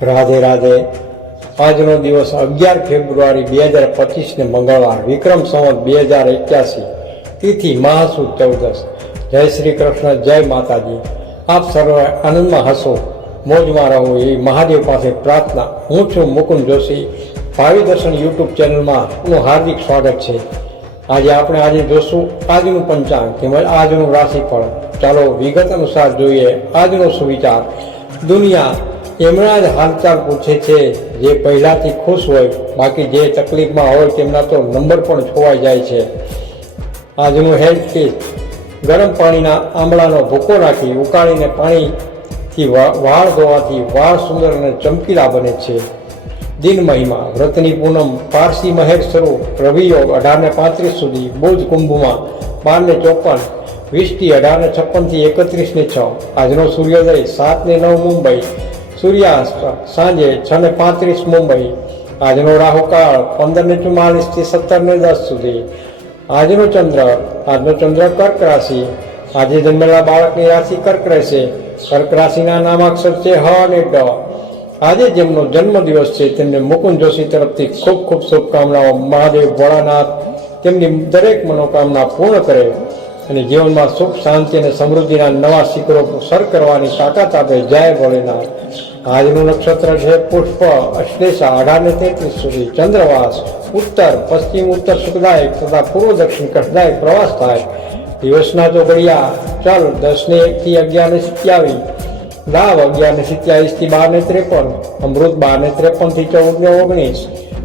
રાધે રાધે। આજનો દિવસ 11 ફેબ્રુઆરી 2025 ને મંગળવાર, વિક્રમ સંવત 2081, તિથિ મહાસુદ 14। જય શ્રી કૃષ્ણ, જય માતાજી। આપ સર્વે આનંદમાં હસો, મોજમાં રહો એવી મહાદેવ પાસે પ્રાર્થના। હું છું મુકુંદ જોશી। ભાવિ દર્શન યુટ્યુબ ચેનલમાં આપનું હાર્દિક સ્વાગત છે। આજે જોશું આજનું પંચાંગ તેમજ આજનું રાશિફળ। ચાલો વિગત અનુસાર જોઈએ આજનો સુવિચાર। દુનિયા એમના જ હાલચાલ પૂછે છે જે પહેલાથી ખુશ હોય, બાકી જે તકલીફમાં હોય તેમના તો નંબર પણ ખોવાઈ જાય છે। આજનું હેલ્થ ટિપ: ગરમ પાણીના આંબળાનો ભૂકો નાખી ઉકાળીને પાણીથી વાળ ધોવાથી વાળ સુંદર અને ચમકીલા બને છે। દિન મહિમા: વ્રતની પૂનમ, પારસી મહેર શરૂ, રવિ યોગ 18:35 સુધી, બુધ કુંભમાં 12:54, વિષ્ટિ 18:56 થી 31:06। આજનો સૂર્યોદય 7:09 મુંબઈ, સૂર્યાસ્ત સાંજે 6:35 મુંબઈ। આજનો રાહુકાળ 15:44 થી 17:10 સુધી। આજનો ચંદ્ર કર્ક રાશિ। આજે જન્મેલા બાળકની રાશિ કર્ક રહેશે। કર્ક રાશિના નામાક્ષર છે હ અને ડ। આજે જેમનો જન્મદિવસ છે તેમને મુકુંદ જોશી તરફથી ખૂબ ખૂબ શુભકામનાઓ। મહાદેવ ભોળાનાથ તેમની દરેક મનોકામના પૂર્ણ કરે અને જીવનમાં સુખ, શાંતિ અને સમૃદ્ધિના નવા શિખરો સર કરવાની તાકાત આપે। જય ભોલેનાથ। આજનું નક્ષત્ર છે પુષ્પ, અશ્લેષા 18:33 સુધી। ચંદ્રવાસ ઉત્તર પશ્ચિમ ઉત્તર સુખદાયક તથા પૂર્વ દક્ષિણ કષ્ટદાયક પ્રવાસ થાય। દિવસના ચોઘડિયા ચલ 10:01 થી 11:27, લાભ 11:27 થી 12:53, અમૃત 12:53 થી 14:19।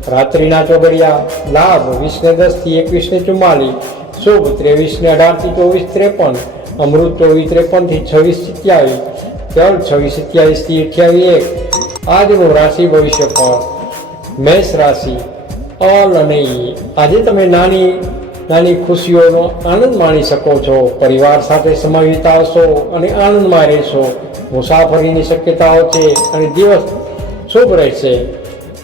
રાત્રિના ચોઘડિયા લાભ 20:10 થી 21:44, શુભ 23:18 થી 24:53, અમૃત 24:53 થી 26:27, ચલ 26:27 થી 28:01। આજનું રાશિ ભવિષ્ય ફળ: મેષ રાશિ, અલ અને ઈ। આજે તમે નાની ખુશીઓનો આનંદ માણી શકો છો। પરિવાર સાથે સમય વિતાવશો અને આનંદમાં રહેશો। મુસાફરીની શક્યતાઓ છે અને દિવસ શુભ રહેશે।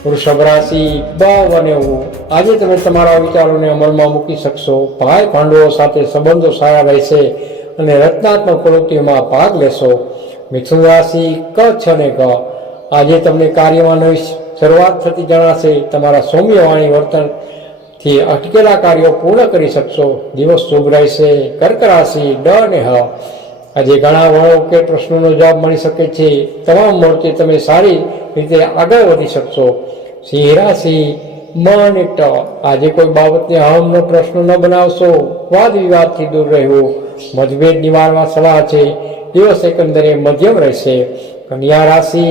વૃષભ રાશિ, બ અને ઉ। આજે તમે તમારા વિચારોને અમલમાં મૂકી શકશો। ભાઈ ભાંડુઓ સાથે સંબંધો સારા રહેશે અને રચનાત્મક પ્રવૃત્તિઓમાં ભાગ લેશો। મિથુન રાશિ, ક અને ગ। આજે તમને કાર્યમાં નવી શરૂઆત થતી જણાશે। તમારા સૌમ્ય વાણી વર્તનથી અટકેલા કાર્યો પૂર્ણ કરી શકશો। દિવસ શુભ રહેશે। કર્ક રાશિ, ડ અને હ। આજે ઘણા વણોકેલ પ્રશ્નોનો જવાબ મળી શકે છે। તમામ મોરચે તમે સારી રીતે આગળ વધી શકશો। સિંહ રાશિ, મ અને ટ। આજે કોઈ બાબતને અહમનો પ્રશ્ન ન બનાવશો। વાદ વિવાદથી દૂર રહેવું, મતભેદ નિવારવા સલાહ છે। દિવસ એકંદરે મધ્યમ રહેશે। કન્યા રાશિ,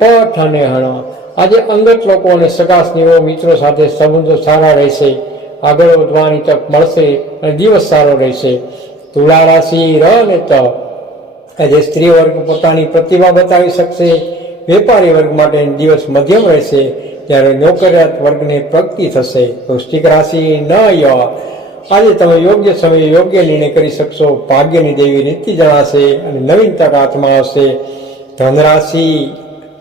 પઠ અને હણ। આજે અંગત લોકો અને સગા સ્નેહો મિત્રો સાથે સંબંધો સારા રહેશે। આગળ વધવાની તક મળશે અને દિવસ સારો રહેશે। તુલા રાશિ, ર અને ત। આજે સ્ત્રી વર્ગ પોતાની પ્રતિભા બતાવી શકશે। વેપારી વર્ગ માટે દિવસ મધ્યમ રહેશે, ત્યારે નોકરિયાત વર્ગને પ્રગતિ થશે। વૃશ્ચિક રાશિ, ન ય। આજે તમે યોગ્ય સમયે યોગ્ય નિર્ણય કરી શકશો। ભાગ્યની દેવી રીતિ જણાશે અને નવીન તક હાથમાં આવશે। ધન રાશિ,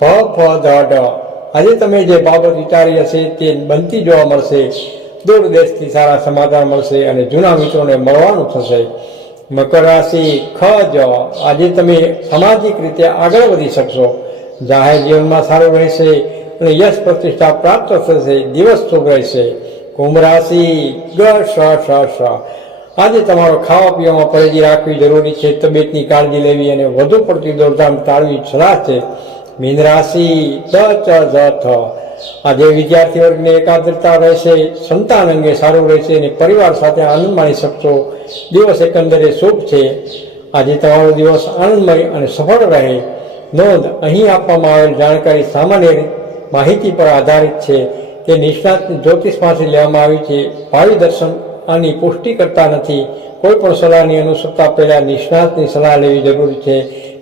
ભ ફ દ ઢ। આજે તમે જે બાબત વિચારી હશે તે બનતી જોવા મળશે। દૂર દેશથી સારા સમાચાર મળશે અને જૂના મિત્રોને મળવાનું થશે। મકર રાશિ, ખ જ। આજે તમે સામાજિક રીતે આગળ વધી શકશો। જાહેર જીવનમાં સારું રહેશે અને યશ પ્રતિષ્ઠા પ્રાપ્ત થશે। દિવસ શુભ રહેશે। કુંભ રાશિ, ગ શ શ શ। આજે તમારો ખાવા પીવામાં પરેજી રાખવી જરૂરી છે। તબિયતની કાળજી લેવી અને વધુ પડતી દોડધામ ટાળવી સલાહ છે। મીન રાશિ, દ ચ ઝ થ। આજે વિદ્યાર્થી વર્ગને એકાગ્રતા રહેશે। સંતાન અંગે સારું રહેશે અને પરિવાર સાથે આનંદ માણી શકશો। દિવસ એકંદરે શુભ છે। આજે તમારો દિવસ આનંદમય અને સફળ રહે। નોંધ: અહીં આપવામાં આવેલ જાણકારી સામાન્ય માહિતી પર આધારિત છે। તે નિષ્ણાત જ્યોતિષમાંથી લેવામાં આવી છે। ભાવિ દર્શન આની પુષ્ટિ કરતા નથી। કોઈ પણ સલાહની અનુસરતા પહેલા નિષ્ણાતની સલાહ લેવી જરૂરી છે।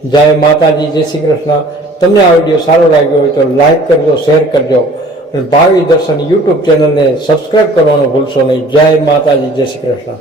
જય માતાજી, જય શ્રી કૃષ્ણ। તમને આ વિડીયો સારો લાગ્યો હોય તો લાઈક કરજો, શેર કરજો અને ભાવિ દર્શન યુટ્યુબ ચેનલને સબસ્ક્રાઈબ કરવાનું ભૂલશો નહીં। જય માતાજી, જય શ્રી કૃષ્ણ।